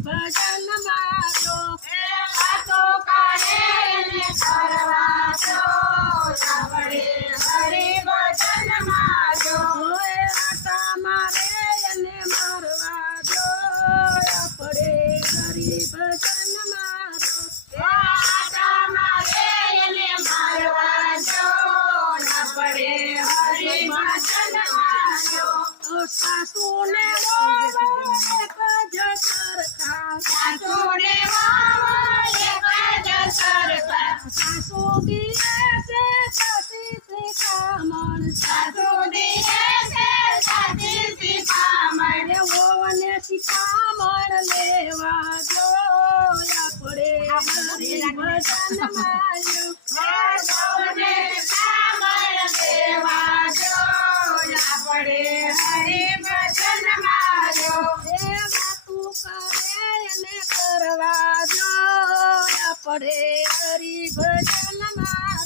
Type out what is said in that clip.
ભજન મારો વાતો કરે ને કરવા જો આપણે હરિ ભજન મારો વાતા મારે અને મારવા જો આપણે હરિ ભજન મારો વાતા મારે અને મારવા જો આપણે હરિ ભજન મારો સાસુને સાસુને સાસુ દિયે છે સતી શિખામણ સાસુ દિયે છે સતી શિખામણ ઓને શિખામણ લેવા જો આપણે હરિ ભજન મારો ઓને શિખામણ લેવા જો આપણે હરિ ભજન મારો કરવા જો આપણે હરિ ભજન માં